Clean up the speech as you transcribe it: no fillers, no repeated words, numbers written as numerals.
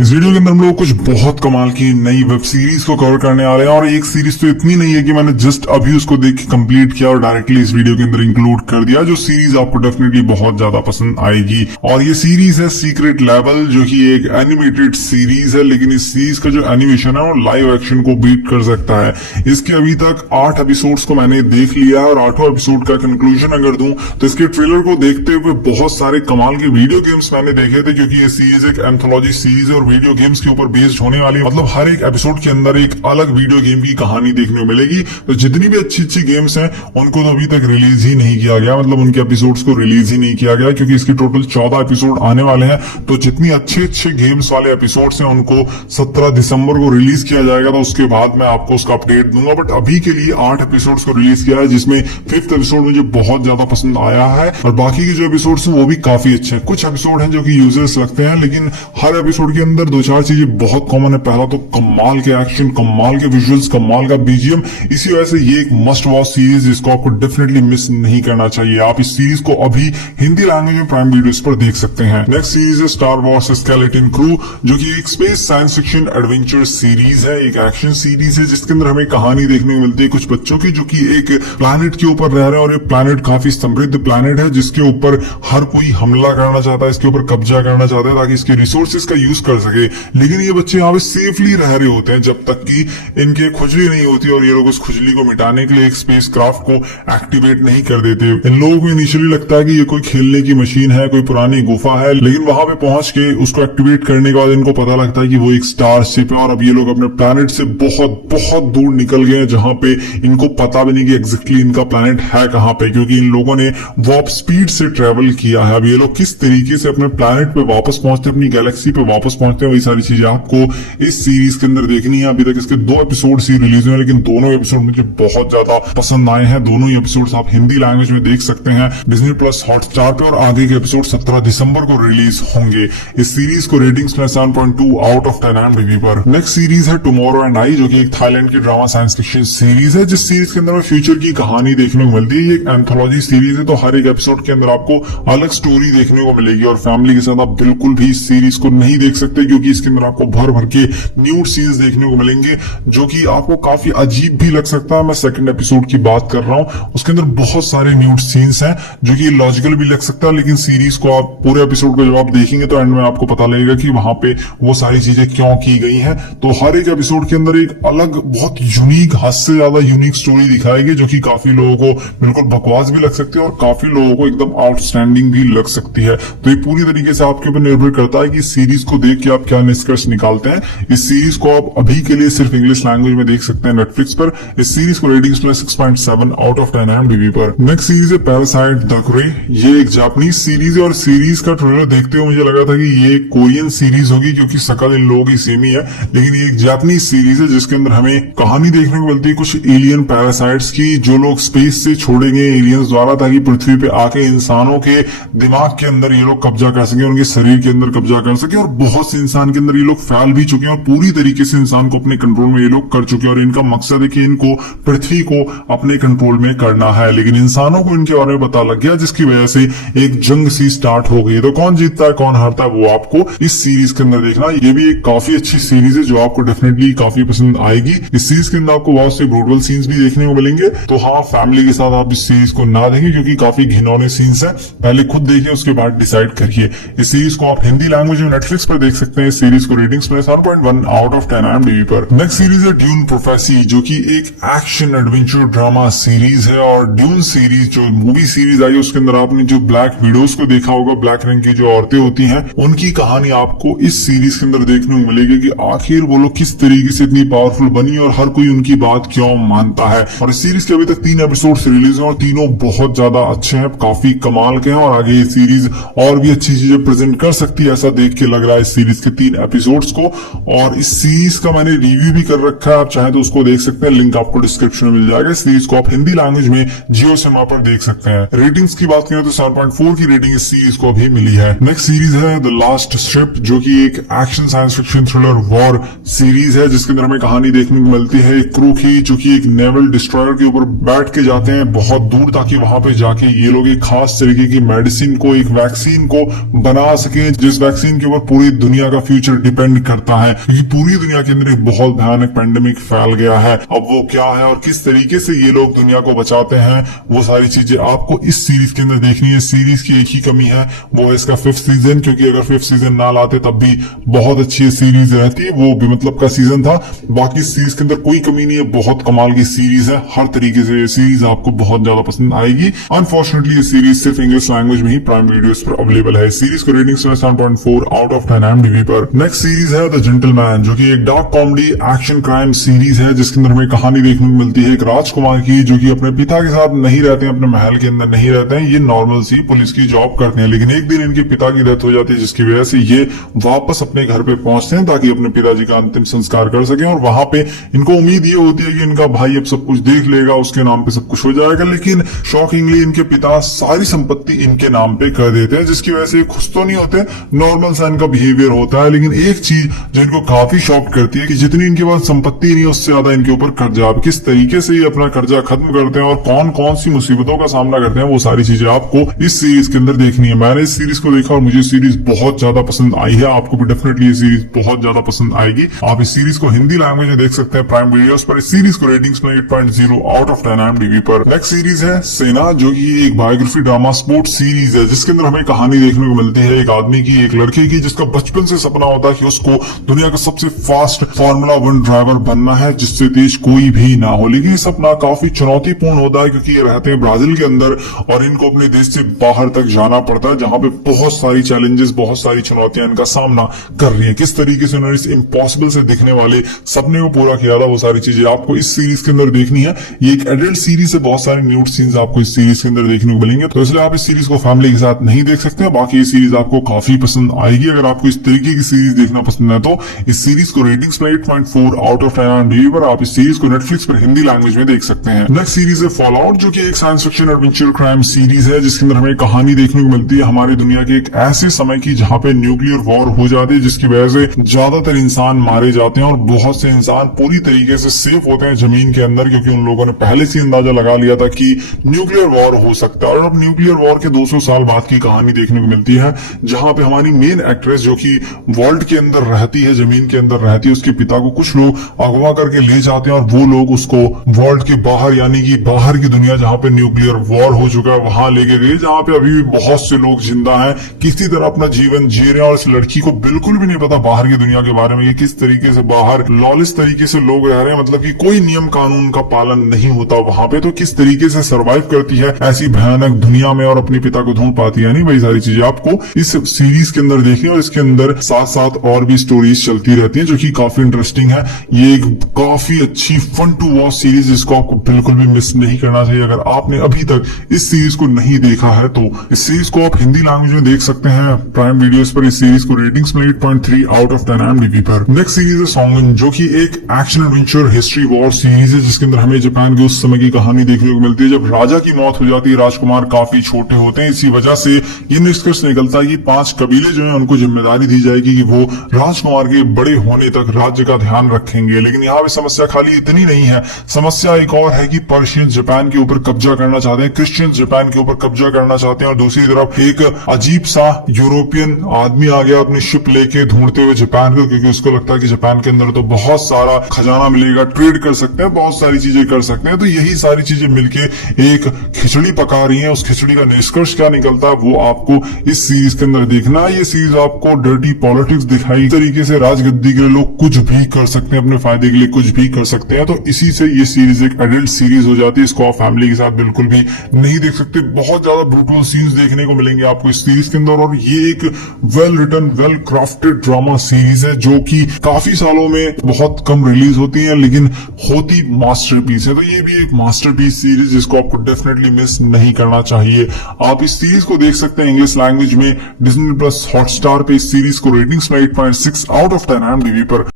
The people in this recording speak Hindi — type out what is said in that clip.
इस वीडियो के अंदर हम लोग कुछ बहुत कमाल की नई वेब सीरीज को कवर करने आ रहे हैं और एक सीरीज तो इतनी नहीं है कि मैंने जस्ट अभी उसको देख के कंप्लीट किया और डायरेक्टली इस वीडियो के अंदर इंक्लूड कर दिया। जो सीरीज आपको डेफिनेटली बहुत ज्यादा पसंद आएगी और ये सीरीज है सीक्रेट लेवल, जो कि एक एनिमेटेड सीरीज है, लेकिन इस सीरीज का जो एनिमेशन है वो लाइव एक्शन को बीट कर सकता है। इसके अभी तक 8 एपिसोड्स को मैंने देख लिया और 8वां एपिसोड का कंक्लूजन अगर दूं तो इसके ट्रेलर को देखते हुए बहुत सारे कमाल के वीडियो गेम्स मैंने देखे थे, क्योंकि ये सीरीज एक एंथोलॉजी सीरीज है और वीडियो गेम्स के ऊपर बेस्ड होने वाली है। मतलब हर एक एपिसोड के अंदर एक अलग वीडियो गेम की कहानी देखने को मिलेगी। तो जितनी भी अच्छी अच्छी गेम्स हैं उनको तो अभी तक रिलीज ही नहीं किया गया, मतलब उनके एपिसोड्स को रिलीज ही नहीं किया गया, क्योंकि इसकी टोटल 14 एपिसोड आने वाले हैं। तो जितनी अच्छे अच्छे गेम्स वाले एपिसोड्स हैं उनको 17 दिसंबर को रिलीज किया जाएगा, तो उसके बाद मैं आपको उसका अपडेट दूंगा। बट अभी के लिए 8 एपिसोड्स को रिलीज किया है, जिसमें 5th एपिसोड मुझे बहुत ज्यादा पसंद आया है और बाकी के जो एपिसोड्स हैं वो भी काफी अच्छे हैं। कुछ एपिसोड हैं जो कि यूजर्स लगते हैं, लेकिन हर एपिसोड के अंदर 2-4 चीजें बहुत कॉमन है। पहला तो कमाल के एक्शन, कमाल के विजुअल्स, कमाल का बीजीएम। इसी वजह से ये एक मस्ट वॉच सीरीज जिसको आपको डेफिनेटली मिस नहीं करना चाहिए। आप इस सीरीज को अभी हिंदी लैंग्वेज में प्राइम वीडियोस पर देख सकते हैं। नेक्स्ट सीरीज है स्टार वॉर्स स्केलेटन क्रू, जो कि एक space science fiction adventure series है, एक एक्शन सीरीज है, जिसके अंदर हमें कहानी देखने को मिलती है कुछ बच्चों की जो कि एक प्लैनेट के ऊपर रह रहे हैं और ये प्लैनेट काफी समृद्ध प्लैनेट है, जिसके ऊपर हर कोई हमला करना चाहता है, इसके ऊपर कब्जा करना चाहता है ताकि इसके रिसोर्सेज का यूज कर सके। लेकिन ये बच्चे यहाँ पे सेफली रह रहे होते हैं जब तक कि इनके खुजली नहीं होती और ये लोग उस खुजली को मिटाने के लिए एक स्पेस क्राफ्ट को एक्टिवेट नहीं कर देते। इन लोगों को इनिशियली लगता है कि ये कोई खेलने की मशीन है, कोई पुरानी गुफा है, लेकिन वहां पे पहुंच के उसको एक्टिवेट करने के बाद इनको पता लगता है कि वो एक स्टार शिप है और अब ये लोग अपने प्लैनेट से बहुत बहुत दूर निकल गए हैं, जहां पे इनको पता भी नहीं कि एग्जैक्टली इनका प्लैनेट है कहां पे, क्योंकि इन लोगों ने वार्प स्पीड से ट्रेवल किया है। अब ये लोग किस तरीके से अपने प्लैनेट पे वापस पहुंचते हैं, अपनी गैलेक्सी पे वापस पहुंचते हैं, वही सारी चीजें आपको इस सीरीज के अंदर देखनी है। अभी तक इसके 2 एपिसोड ही रिलीज हुए, लेकिन दोनों एपिसोड मुझे बहुत ज्यादा पसंद आए हैं। दोनों ही एपिसोड्स आप हिंदी लैंग्वेज में देख सकते हैं डिज्नी प्लस हॉटस्टार पे, और आगे के एपिसोड 17 दिसंबर को रिलीज होंगे। इस सीरीज को रेटिंग्स में 7.2 आउट ऑफ 10 IMDb पर। नेक्स्ट सीरीज है टुमारो एंड आई, जो कि एक थाईलैंड की ड्रामा साइंस फिक्शन सीरीज है, जिस सीरीज के अंदर में फ्यूचर की कहानी देखने को मिलती है। ये एक एंथोलॉजी सीरीज है, तो हर एक एपिसोड के अंदर आपको अलग स्टोरी देखने को मिलेगी और फैमिली के साथ आप बिल्कुल भी इस सीरीज को नहीं देख सकते, क्योंकि इसके अंदर आपको भर भर के न्यूड सीन्स देखने को मिलेंगे, जो कि आपको काफी अजीब भी लग सकता है। मैं सेकंड एपिसोड की बात कर रहा हूं, उसके अंदर बहुत सारे न्यूड सीन्स हैं जो कि लॉजिकल भी लग सकता है, लेकिन सीरीज को आप पूरे एपिसोड को जब आप देखेंगे तो एंड में आपको पता लगेगा कि वहां पे वो सारी चीजें क्यों की गई हैं। तो हर एक एपिसोड के अंदर एक अलग बहुत यूनिक, हद से ज्यादा यूनिक स्टोरी दिखाएगी, जो कि काफी लोगों को बिल्कुल बकवास भी लग सकती है और काफी लोगों को एकदम आउटस्टैंडिंग भी लग सकती है। तो ये पूरी तरीके से आपके ऊपर निर्भर करता है कि सीरीज को देख के आप क्या निष्कर्ष निकालते हैं। इस सीरीज को आप अभी के लिए सिर्फ इंग्लिश लैंग्वेज में देख सकते हैं नेटफ्लिक्स पर। इस सीरीज को रेटिंग्स में 6.7 आउट ऑफ 10 IMDb पर। नेक्स्ट सीरीज है पैरासाइट द ग्रे। ये एक जापानीज सीरीज है और सीरीज का ट्रेलर देखते हुए मुझे लगा था कि ये कोरियन सीरीज होगी, क्योंकि शकल इन लोगों की सेम ही है, लेकिन ये एक जापानीज सीरीज है जिसके अंदर हमें कहानी देखने को मिलती है कुछ एलियन पैरासाइट्स की, जो लोग स्पेस से छोड़े गए एलियंस द्वारा, ताकि पृथ्वी पे आके इंसानों के दिमाग के अंदर ये लोग कब्जा कर सके, उनके शरीर के अंदर कब्जा कर सके। और बहुत से इंसान के अंदर ये लोग फैल भी चुके हैं और पूरी तरीके से इंसान को अपने कंट्रोल में ये लोग कर चुके हैं, और इनका मकसद है कि इनको पृथ्वी को अपने कंट्रोल में करना है। लेकिन इंसानों को इनके बारे में पता लग गया, जिसकी वजह से एक जंग सी स्टार्ट हो गई। तो कौन जीतता है कौन हारता है वो आपको इस सीरीज के अंदर देखना। ये भी एक काफी अच्छी सीरीज है जो आपको डेफिनेटली काफी पसंद आएगी। इस सीरीज के अंदर आपको बहुत से ब्रूटल सीन्स भी देखने को मिलेंगे। तो हाँ, फैमिली के साथ आप इस सीरीज को ना देखें, क्योंकि काफी घिनौने सीन्स है। पहले खुद देखिए, उसके बाद डिसाइड करिए। इस सीरीज को आप हिंदी लैंग्वेज में नेटफ्लिक्स पर देख सकते हैं। इस सीरीज को रेटिंग्स में 7.1 आउट ऑफ 10 IMDb पर। नेक्स्ट सीरीज है ड्यून प्रोफेसी, जो कि एक एक्शन एडवेंचर ड्रामा सीरीज है। और ड्यून सीरीज जो मूवी सीरीज आई उसके अंदर आपने जो ब्लैक विडोज को देखा होगा, ब्लैक रंग की जो औरतें होती हैं, उनकी कहानी आपको इस सीरीज के अंदर देखने को मिलेगी कि आखिर वो लोग किस तरीके से इतनी पावरफुल बनी और हर कोई उनकी बात क्यों मानता है। और इस सीरीज के अभी तक 3 एपिसोड रिलीज हैं और तीनों बहुत ज्यादा अच्छे हैं, काफी कमाल के हैं, और आगे ये सीरीज और भी अच्छी चीजें प्रेजेंट कर सकती है, ऐसा देख के लग रहा है इस सीरीज के 3 एपिसोड्स को। और इस सीरीज का मैंने रिव्यू भी कर रखा है, आप चाहे तो उसको देख सकते हैं, लिंक आपको डिस्क्रिप्शन में मिल जाएगा। इस सीरीज को आप हिंदी लैंग्वेज में जियो सिनेमा पर देख सकते हैं। रेटिंग्स की बात करें तो 7.4 की रेटिंग इस सीरीज को अभी मिली है। नेक्स्ट सीरीज है द लास्ट शिप, जो कि एक action science fiction thriller war series है, जिसके अंदर हमें कहानी देखने को मिलती है एक क्रू की, जो कि एक नेवल डिस्ट्रॉयर के ऊपर बैठ के जाते हैं बहुत दूर, ताकि वहां पे जाके ये लोग एक खास तरीके की मेडिसिन को, एक वैक्सीन को बना सके, जिस वैक्सीन के ऊपर पूरी दुनिया का फ्यूचर डिपेंड करता है, क्योंकि पूरी दुनिया के अंदर एक बहुत भयानक पेंडेमिक फैल गया है। अब वो क्या है और किस तरीके से ये लोग दुनिया को बचाते हैं, वो सारी चीजें आपको इस सीरीज के अंदर देखनी है। सीरीज की एक ही कमी है, वो है इसका 5th सीजन, क्योंकि अगर 5th सीजन ना लाते तब भी बहुत अच्छी सीरीज रहती है। वो भी मतलब का सीजन था। बाकी सीरीज के अंदर कोई कमी नहीं है, बहुत कमाल की सीरीज है। हर तरीके से ये सीरीज आपको बहुत ज्यादा पसंद आएगी। अनफॉर्चुनेटली ये सीरीज सिर्फ इंग्लिश लैंग्वेज में ही प्राइम वीडियोस पर अवेलेबल है। सीरीज को रेटिंग 7.4 आउट ऑफ 10 IMDb पर। नेक्स्ट सीरीज है द जेंटलमैन, जो कि एक dark comedy action crime series है, जिसके अंदर हमें कहानी देखने को मिलती है एक राजकुमार की, जो कि अपने पिता के साथ नहीं रहते हैं, अपने महल के अंदर नहीं रहते हैं। ये नॉर्मल सी पुलिस की जॉब करते हैं, लेकिन एक दिन इनके पिता की डेथ हो जाती है, जिसकी वजह से ये वापस अपने घर पे पहुंचते हैं ताकि अपने पिताजी का अंतिम संस्कार कर सकें। और वहां पे इनको उम्मीद ये होती है कि इनका भाई अब सब कुछ देख लेगा, उसके नाम पे सब कुछ हो जाएगा, लेकिन शॉकिंगली इनके पिता सारी संपत्ति इनके नाम पे कर देते हैं, जिसकी वजह से खुश तो नहीं होते, नॉर्मल सा इनका बिहेवियर होता है। लेकिन एक चीज जो इनको काफी शॉक करती है कि जितनी इनके पास संपत्ति नहीं, उससे ज्यादा इनके ऊपर कर्जा। अब किस तरीके से ये अपना कर्जा खत्म करते हैं और कौन कौन सी मुसीबतों का सामना करते हैं, वो सारी चीजें आपको इस सीरीज के अंदर देखनी है। मैंने इस सीरीज को देखा और मुझे सीरीज बहुत ज्यादा पसंद आई है। आपको भी डेफिनेटली ये सीरीज बहुत ज्यादा पसंद आएगी। आप इस सीरीज को हिंदी लैंग्वेज में देख सकते हैं प्राइम वीडियोस पर। इस सीरीज को रेटिंग्स में 8.0 आउट ऑफ 10 IMDb पर। नेक्स्ट सीरीज है सेना, जो कि एक बायोग्राफी ड्रामा स्पोर्ट्स सीरीज है, जिसके अंदर हमें कहानी देखने को मिलती है एक आदमी की, एक लड़के की, जिसका बचपन से सपना होता है कि उसको दुनिया का सबसे फास्ट फार्मूला 1 ड्राइवर बनना है, जिससे तेज कोई भी ना हो। लेकिन ये सपना काफी चुनौतीपूर्ण होता है, क्योंकि ये रहते हैं ब्राजील के अंदर और इनको अपने देश से बाहर तक जाना पड़ता है, जहां पे बहुत सारी चैलेंजेस, बहुत सारी चुनौतियां इनका सामना कर रही है। किस तरीके से उन्होंने इस इम्पॉसिबल से दिखने वाले सपने को पूरा किया था, वो सारी चीजें आपको इस सीरीज के अंदर देखनी है। ये एक एडल्ट सीरीज है, बहुत सारे न्यूड सीन्स आपको इस सीरीज के अंदर देखने को मिलेंगे, तो इसलिए आप इस सीरीज को फैमिली के साथ नहीं देख सकते। बाकी ये सीरीज आपको काफी पसंद आएगी। अगर आपको इस तरीके की सीरीज देखना पसंद है तो इस सीरीज को रेटिंग्स में 8.4 आउट ऑफ 10 IMDb पर। आप इस सीरीज को नेटफ्लिक्स पर हिंदी लैंग्वेज में देख सकते हैं। नेक्स्ट सीरीज है फॉल आउट, जो कि एक science fiction adventure crime series है, जिसके अंदर हमें कहानी देखने को मिलती है हमारी दुनिया के एक ऐसे समय की जहां पे न्यूक्लियर वॉर हो जाती है, जिसकी वजह से ज्यादातर इंसान मारे जाते हैं और बहुत से इंसान पूरी तरीके से सेफ होते हैं जमीन के अंदर, क्योंकि उन लोगों ने पहले से अंदाजा लगा लिया था कि न्यूक्लियर वॉर हो सकता है। और अब न्यूक्लियर वॉर के 200 साल बाद की कहानी देखने को मिलती है, जहां पे हमारी मेन एक्ट्रेस, जो कि वर्ल्ड के अंदर रहती है, जमीन के अंदर रहती है, उसके पिता को कुछ लोग अगवा करके ले जाते हैं और वो लोग उसको वर्ल्ड के बाहर, यानी कि बाहर की दुनिया जहां पे न्यूक्लियर वॉर हो चुका है, वहां लेके गए, जहां पे अभी भी बहुत से लोग जिंदा हैं, किसी तरह अपना जीवन जी रहे हैं। और इस लड़की को बिल्कुल भी नहीं पता बाहर की दुनिया के बारे में, कि किस तरीके से बाहर लॉलेस तरीके से लोग रह रहे हैं, मतलब कि कोई नियम कानून का पालन नहीं होता वहां पे। तो किस तरीके से सर्वाइव करती है ऐसी भयानक दुनिया में और अपने पिता को ढूंढ पाती है। नहीं, वही सारी चीजें आपको इस सीरीज के अंदर देखनी है। और इसके अंदर साथ साथ और भी स्टोरीज चलती रहती है, जो कि काफी इंटरेस्टिंग है। ये एक काफी अच्छी फन टू वॉच सीरीज, जिसको आपको बिल्कुल भी मिस नहीं करना चाहिए। अगर आपने अभी तक इस सीरीज को नहीं देखा है तो इस सीरीज को आप हिंदी लैंग्वेज में देख सकते हैं प्राइम वीडियोस पर। इस सीरीज को रेटिंग्स में 8.3 आउट ऑफ 10 IMDb पर। नेक्स्ट सीरीज है सॉन्गन, जो कि एक action adventure history war series है, जिसके अंदर हमें जापान के उस समय की कहानी देखने को मिलती है जब राजा की मौत हो जाती है। राजकुमार काफी छोटे होते हैं, इसी वजह से ये निष्कर्ष निकलता है कि 5 कबीले जो है उनको जिम्मेदारी दी जाएगी कि वो राजकुमार के बड़े होने तक राज्य का ध्यान रखेंगे। लेकिन यहाँ पे समस्या खाली इतनी नहीं है, समस्या एक और है कि पर्शियंस जापान के ऊपर कब्जा करना चाहते हैं, क्रिश्चियंस जापान के ऊपर कब्जा करना चाहते हैं, और दूसरी तरफ एक अजीब सा यूरोपियन आदमी आ गया अपनी शिप लेके ढूंढते हुए जापान को, क्योंकि उसको लगता है कि जापान के अंदर तो बहुत सारा खजाना मिलेगा, ट्रेड कर सकते हैं, बहुत सारी चीजें कर सकते हैं। तो यही सारी चीजें मिलके एक खिचड़ी पका रही है। उस खिचड़ी का निष्कर्ष क्या निकलता है वो आपको इस सीरीज के अंदर देखना है। ये सीरीज आपको डर्टी पॉलिटिक्स दिखाई तरीके से राजगद्दी के लिए लोग कुछ भी कर सकते हैं, अपने फायदे के लिए कुछ भी कर सकते हैं। तो इसी से ये सीरीज एक एडल्ट सीरीज हो जाती है। इसको आप फैमिली के साथ बिल्कुल भी नहीं देख सकते। बहुत ज्यादा ब्रूटल सीन्स देखने को मिलेंगे आपको इस सीरीज के अंदर, और ये एक well written, well crafted drama series है, जो कि काफी सालों में बहुत कम रिलीज होती है, लेकिन होती मास्टरपीस है। तो ये भी एक मास्टरपीस सीरीज, जिसको आपको डेफिनेटली मिस नहीं करना चाहिए। आप इस सीरीज को देख सकते हैं इंग्लिश लैंग्वेज में डिज्नी प्लस हॉटस्टार पे। इस सीरीज को रेटिंग्स में 8.6 आउट ऑफ 10 IMDb पर।